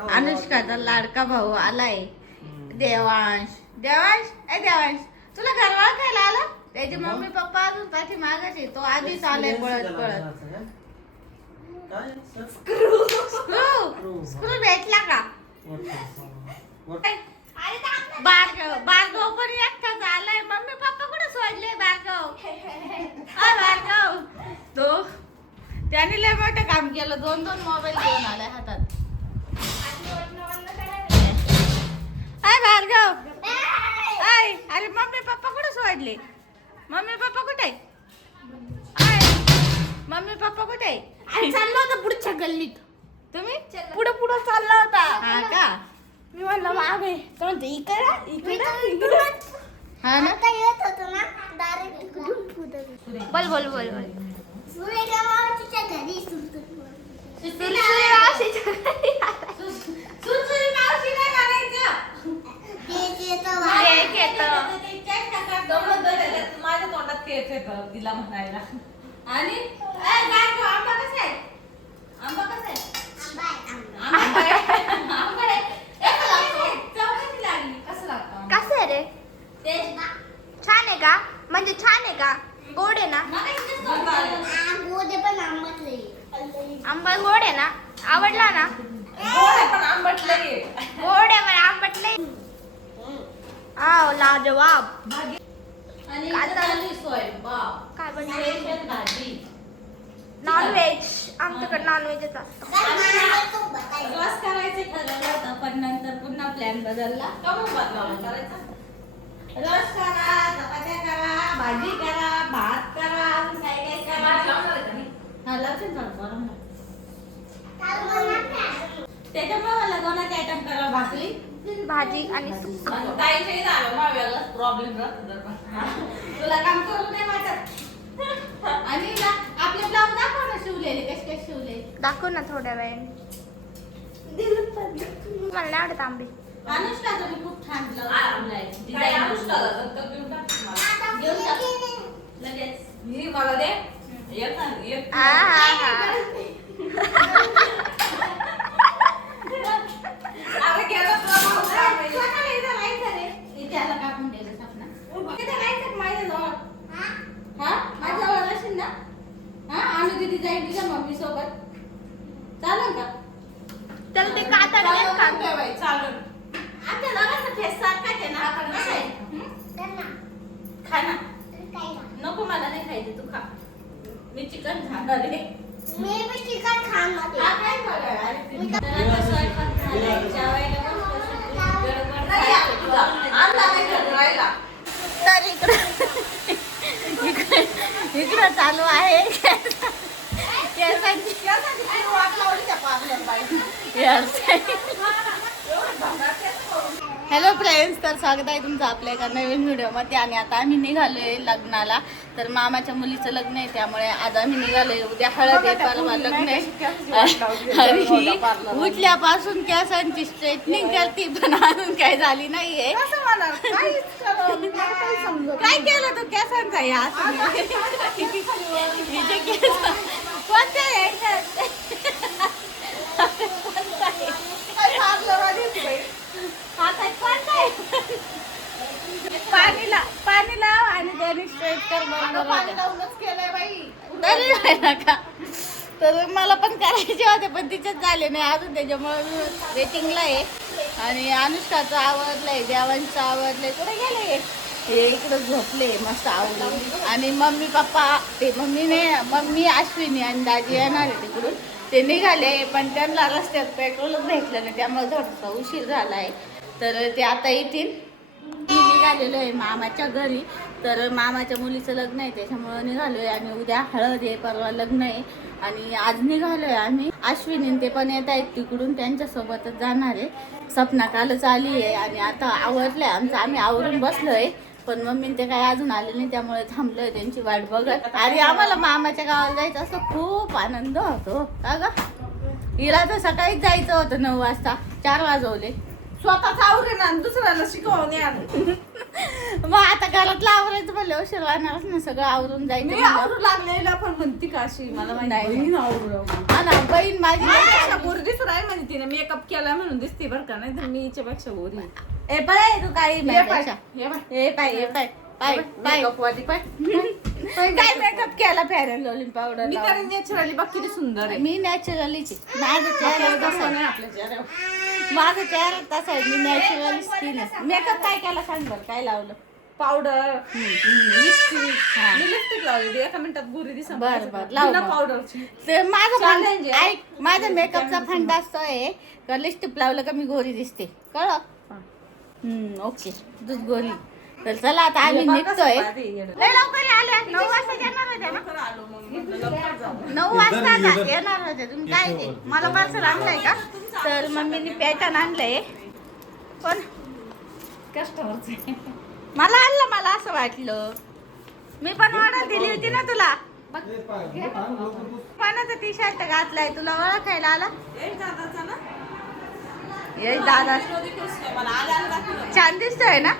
अनुष्काचा लाडका भाऊ आलाय. देवांश देवांश ए देवांश, तुला घर ओळखायला आला? त्याचे मम्मी पप्पा अजून पाठी मागायचे, तो आधीच आलाय पळत पळत. स्क्रू भेटला का? बारगाव पण एकटाच आलाय. मम्मी पप्पा कुठे सोडले? बारगाव बारगाव तो त्याने लय मोठं काम केलं. 2-2 मोबाईल घेऊन आलाय हातात. आय भार्गव, आय अरे मम्मी पप्पा कुठे सोडले? मम्मी पप्पा कुठे? आय मम्मी पप्पा कुठे? चाललो होता पुढच्या गल्लीत. तुम्ही पुढे पुढे चालला होता. हा का? मी म्हणलं मागे तो म्हणते इकडे हा ना. आता येत होतो ना डायरेक्ट इकडून पुढे. बोल बोल बोल बोल. सुरेखा मावशीच्या घरी सुरसुरी माझ्या तोंडात तेच येतं तिला म्हणायला. आणि आंबा कसा आहे? आंबा कसा आहे? कसं आहे रे? छान आहे का? म्हणजे छान आहे का? गोड आहे ना? आंबा गोड आहे ना? आवडला ना? पण आंबटलंय. गोड आहे पण आंबटले. लाजवाब. आणि आता- स्वयंपाक काय बनते? स्पेशल भाजी. नॉनव्हेज. आमच्याकडे नॉनव्हेजच असतं. रस करायचे ठरवलं होतं, पण नंतर पुन्हा प्लॅन बदलला. कमून बदलावं करायचा? रस करा, चपात्या करा, भाजी करा, भात करा, अजून काय काय करा. हा लावते ना बरं. त्याच्यामुळे मला दोनच आयटम करा, भाकरी भाजी आणि सुक्का. काहीतरी झालं मग वेगळाच प्रॉब्लेम राहतो. तुला काम करू नाही वाटत. आणि ना आपले ब्लाऊज दाखव ना शिवलेले, कसे कसे शिवले. दाखव ना थोड्या वेळाने. मला नाही आवडत आंबे. अनुष्काचं मी खूप छान ब्लाऊज शिवलाय. डिझाईन अनुष्काला घेऊन टाक लगेच. ही मला दे. एक ना एक. अरे गेला त्याला कापून द्यायचं सपना. तिथे राहायचं माझ्याजवळ. हा माझ्याजवळ असेल ना. हा आम्ही तिथे जाईल तुझ्या मम्मी सोबत. चालेल का? त्याला ते कातड नाही का? चालेल. आमच्या दोघांचा फेस सारखाच आहे ना. कसं आहे? खा ना. नको मला नाही खायचं, तू खा. मी चिकन खाणार आहे. मी बी चिकन खाणार. हा काय बघा. अरे तर आता स्वयंपाक झालाय, जेवायला बसलो. गडबड झाली. तर इकडं चालू आहे केसांची हॅलो फ्रेंड्स, तर स्वागत आहे तुमचं आपल्या एका नवीन व्हिडिओमध्ये. आणि आता आम्ही निघालोय लग्नाला. तर मामाच्या मुलीचं लग्न आहे, त्यामुळे आज आम्ही निघालोय. उद्या हळद आहे, परवा लग्न आहे. आणि उठल्यापासून केसांची स्ट्रेटनिंग करते, पण अजून काय झाली नाहीये. काय केलं तू केसांचा? या कोणत्या पाणी लाव आणि त्याने स्ट्रेट कर. का तर मला पण करायचे होते, पण तिच्यात झाले नाही अजून, त्याच्यामुळे मी वेटिंगला आहे. आणि अनुष्काचं आवडलंय, देवांचं आवडलंय. कुठे गेले? हे इकडं झोपले मस्त आवडून. आणि मम्मी पप्पा ते मम्मी अश्विनी आणि दाजी येणार आहे तिकडून. ते निघाले, पण त्यांना रस्त्यात पेट्रोलच भेटलं नाही, त्यामुळे थोडासा उशीर झाला आहे. तर ते आता येतील. मी निघालेलो आहे मामाच्या घरी. तर मामाच्या मुलीचं लग्न आहे, त्याच्यामुळं निघालो आहे. आणि उद्या हळद आहे, परवा लग्न आहे. आणि आज निघालो आहे आम्ही. अश्विनी ते पण येत आहेत तिकडून, त्यांच्यासोबतच जाणार आहे. सपना कालच आली आहे आणि आता आवरलं आहे आमचं. आम्ही आवरून बसलो आहे, पण मम्मी ते काय अजून आले नाही, त्यामुळे थांबलोय त्यांची वाट बघत. आणि आम्हाला मामाच्या गावाला जायचं असं खूप आनंद होतो का ग. हिला तर सकाळीच जायचं होतं 9 वाजता, 4 वाजवले. स्वतःच आवरे ना दुसऱ्याला शिकवणे आले. मग आता घरातलं आवरायचं म्हणलं उशीर राहणारच ना, सगळं आवरून जायचं मी म्हणलं. आवरू लागलेला पण म्हणती का अशी मला नाही. बहीण आवरू हा ना, बहीण माझी माझ्यापेक्षा गोरी दिसू राहील म्हणजे तिने मेकअप केला म्हणून दिसते बरं का, नाही तर मी हिच्यापेक्षा गोरी आहे. ए पाय तू काही हे पाय, माझ्यापेक्षा. हे पाय. ए पाय ए पाय पाय पाय Makeup वाली पाय. काय मेकअप केला फेअर अँड लवली पावडर मी तर नॅचरली बघ किती सुंदर आहे. मी नॅचरलीची माझा चेहरा तसा आहे. आपल्या चेहऱ्यावर माझा चेहरा तसा आहे, मी नॅचरली स्किन आहे. मेकअप काय केला सांग बरं, काय लावलं? पावडर लिपस्टिक मी लिपस्टिक लावली एका मिनिटात गोरी दिसा बरं, बरं, लाव मग. पावडरची. ते माझा Challenge आहे. ऐक, माझा मेकअपचा फंडा असतो आहे का लिपस्टिक लावलं का मी गोरी दिसते, कळलं? ओके दूध गोरी. तर चला आता आम्ही निघतोय. लय लवकर आल्या, 9 वाजता येणार होत्या ना? 9 वाजता आता येणार होते तुम्ही. काय ते मला पार्सल आणलंय का? तर मम्मीने पॅटर्न आणलंय पण कस्टमरचे मला आणलं, मला असं वाटलं. मी पण ऑर्डर दिली होती ना तुला. कोणाचा टी शर्ट घातलाय तुला ओळखायला आला? ये दादा छान दिसतोय ना,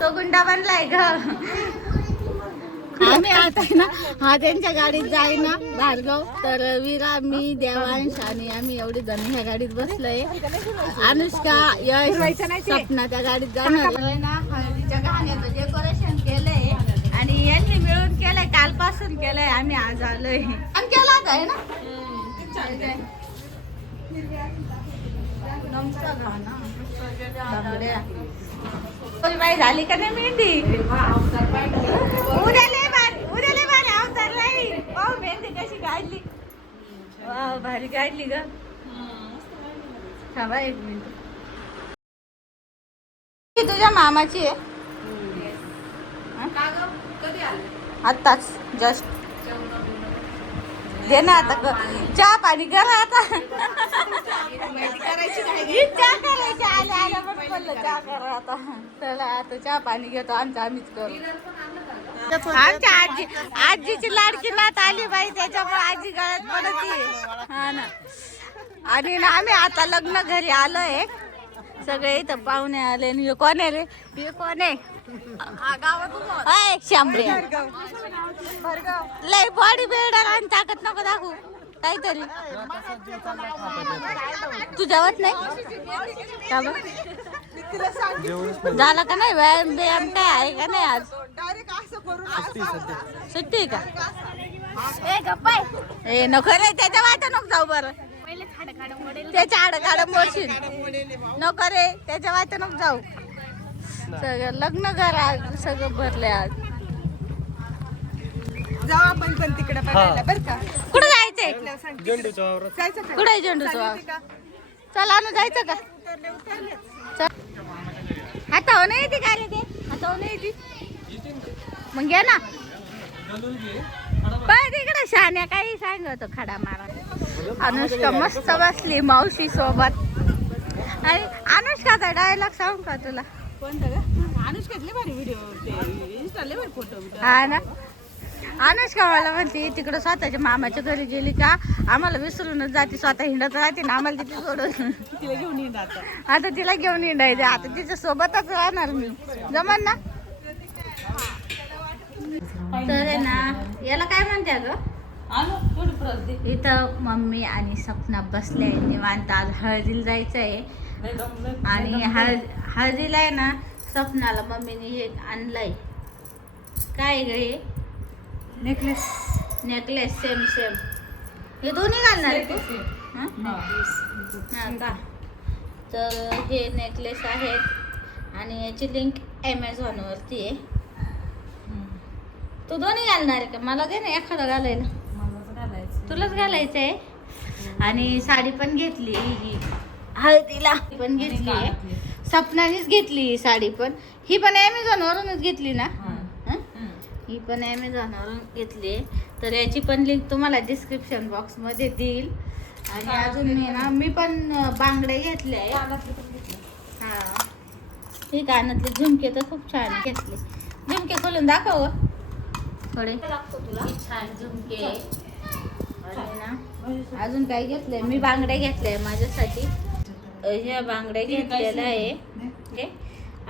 तो गुंडा बनलाय ग. आम्ही आता आहे ना, हा त्यांच्या गाडीत जाई ना भार्गव, तर वीरा मी देवांश आणि आम्ही एवढी जण ह्या गाडीत बसलोय. अनुष्का यश सपना त्या गाडीत जाणार आहे ना. हळदीच्या गाण्याचं डेकोरेशन केलंय आणि यांनी मिळून केलंय, कालपासून केलंय, आम्ही आज आलोय. आणि केला आहे ना बाई झाली का नाही मेहंदी? उद्या लय भारी अवतार नाही. पाहू मेहंदी कशी काढली. वाव भारी काढली ग. थांबा एक मिनिट. ही तुझ्या मामाची आहे? आत्ताच जस्ट दे ना आता. चहा पाणी करा आता. चहा करायची आल्या आल्या पण बोललं चहा करा आता. चला आता चहा पाणी घेतो, आम्हीच करू. आमच्या आजीची लाडकी नात आली बाई, त्याच्यामुळे आजी गळ्यात पडत. हा ना. आणि ना आम्ही आता लग्न घरी आलोय, सगळे इथं पाहुणे आले. आणि हे कोण आहे रे? हे कोण आहे? शांबरे लय बॉडी बिल्डर आणि ताकद नको दाखवू काहीतरी. तू जेवत नाही का बघ? झालं का नाही व्यायाम बियाम काय आहे का नाही आज? सुट्टी आहे का? ए गप्पाय ए नको रे, त्याच्या वाटा नको जाऊ. बरं त्याच्या आड मोडशील नको रे, त्याच्या वाटा नको जाऊ. सगळं लग्न घर आज सगळं भरले. आज जाऊ आपण पण तिकडे बघायला बरं का. कुठं जायचंय? जायचं का? कुठं आहे झेंडूचं वावर? चला ना जायचं का? हातावर नाही येते काय रे ते? हातावर नाही येते मग घे ना. पण तिकडे शान्या काही सांगतो खडा मारा. अनुष्का मस्त बसली मावशी सोबत. आणि अनुष्काचा डायलॉग सांगू का तुला? कोणतं का? अनुष्कातले भारी व्हिडिओ इंस्टाले भारी फोटो. हा ना. अनुष्का मला म्हणते तिकडं स्वतःच्या मामाच्या घरी गेली का आम्हाला विसरूनच जाते, स्वतः हिंडत राहते ना आम्हाला तिथे सोडून. तिला घेऊन येईन आता तिला घेऊन हिंडायचं. आता तिच्या सोबतच राहणार मी. जमन ना? तर आहे ना, याला काय म्हणते ग? इथं मम्मी आणि सपना बसले निवांत. आज हळदीला जायचं आहे आणि हळदीला आहे ना सपनाला मम्मीने हे आणलंय. काय ग हे? नेकलेस सेम हे दोन्ही घालणार आहे तू? हा का? तर हे नेकलेस आहेत आणि याची लिंक ॲमेझॉनवरती आहे. तू दोन्ही घालणार आहे का? मला दे ना एखादं घालायला. तुलाच घालायचं आहे. आणि साडी पण घेतली ही हळदीला पण घेतली आहे. सपनानेच घेतली ही साडी पण. ही पण ॲमेझॉनवरूनच घेतली ना? ही पण ॲमेझॉनवरून घेतली. तर याची पण लिंक तुम्हाला डिस्क्रिप्शन बॉक्समध्ये देईल. आणि अजून मी पण बांगडे घेतले आहे. हा ही कानातले झुमके तर खूप छान घेतले. झुमके खोलून दाखव थोडे. छान झुमके आणि ना अजून काय घेतलंय मी बांगड्या घेतल्या माझ्यासाठी. ह्या बांगड्या घेतलेल्या आहे ओके.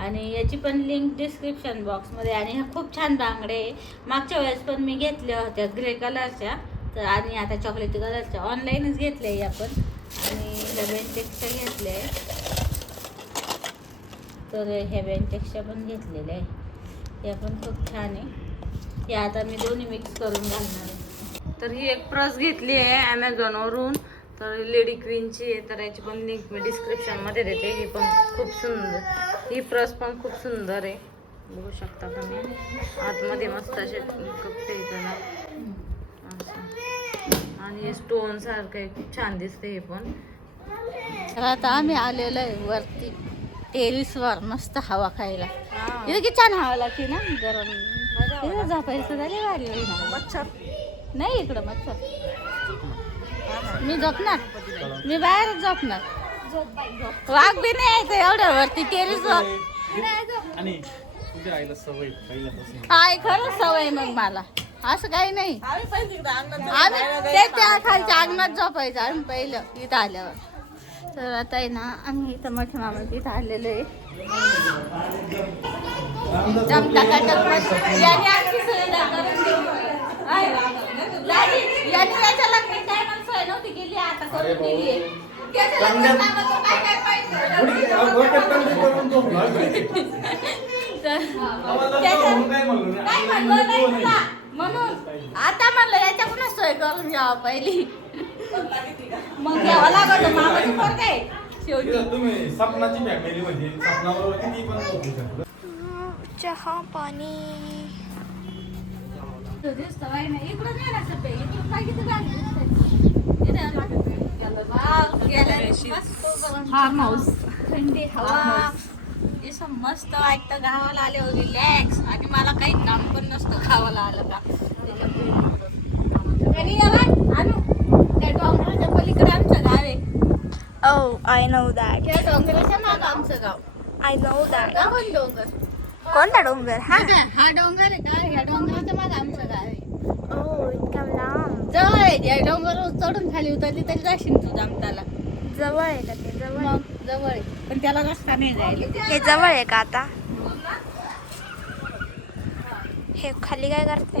आणि याची पण लिंक डिस्क्रिप्शन बॉक्समध्ये. आणि ह्या खूप छान बांगड्या आहे. मागच्या वेळेस पण मी घेतल्या होत्या ग्रे कलरच्या तर आणि आता चॉकलेटी कलरच्या ऑनलाईनच घेतल्या या पण. आणि ह्या बेंटेक्सच्या घेतल्या आहे तर ह्या बेंटेक्सच्या पण घेतलेल्या आहे. या पण खूप छान आहे. हे आता मी दोन्ही मिक्स करून घालणार आहे. तर ही एक पर्स घेतली आहे ॲमेझॉनवरून. तर लेडी क्वीनची आहे तर याची पण लिंक मी डिस्क्रिप्शनमध्ये देते. ही पण खूप सुंदर, ही पर्स पण खूप सुंदर आहे, बघू शकता तुम्ही. आतमध्ये मस्त असे कप्पे त्याला असं आणि स्टोन सारखं आहे, खूप छान दिसते हे पण. तर आता आम्ही आलेलो आहे वरती टेरिसवर मस्त हवा खायला. इथे किती छान हवा लागते ना गरम. इथं झोपायचं झाले भारी होईल ना. मच्छर नाही इकडं मच्छर. मी झोपणार, मी बाहेरच झोपणार. वाघ बी नाही यायचं एवढं वरती टेरिसवर. काय खरंच सवय मग मला असं काही नाही. आम्ही ते त्या खालच्या अंगणात झोपायचं आम्ही पहिलं इथं आल्यावर. तर आता आहे ना आम्ही इथं मोठ्या मामाच्या इथं आलेलो आहे. याने आमची सुविधा करून दिली. याने त्याच्या लग्नात काय पण सोय नव्हती केली, आता करून दिली आहे. त्याच्या लग्नात नावाचं काय काय पाहिजे. काय म्हणलं नाही तुला म्हणून आता म्हणलं याच्याकडूनच सोय करून घ्यावा पहिली. मग घ्यावं लागत मामाची पोर काय शेवटी. तुम्ही सपनाची फॅमिली म्हणजे सपनाबरोबर किती पण झोपू शकता. चहा पाणी सवय नाही इकडं नाही ना सप्पे इकडं काय किती लागले. फार्म हाऊस, थंडी हवा असं मस्त वाटतं. गावाला आल्यावर रिलॅक्स. आणि मला काही काम पण नसतं गावाला आलं का. आणि आणू त्या डोंगराच्या पलीकडे आमचं गाव आहे. Oh, I know that. त्या डोंगराच्या मागं आमचं गाव. I know that. गावन डोंगर. कोणता डोंगर हा? हा डोंगर आहे का. या डोंगराच्या मागं आमचं गाव आहे. Oh, इतका लांब. जवळ आहे. या डोंगरावर चढून खाली उतरली तरी जाशील तू जमताला. जवळ आहे का ते? जवळ आहे. मग जवळ आहे पण त्याला रस्ता नाही जायला. हे जवळ आहे का आता? हे खाली काय करते?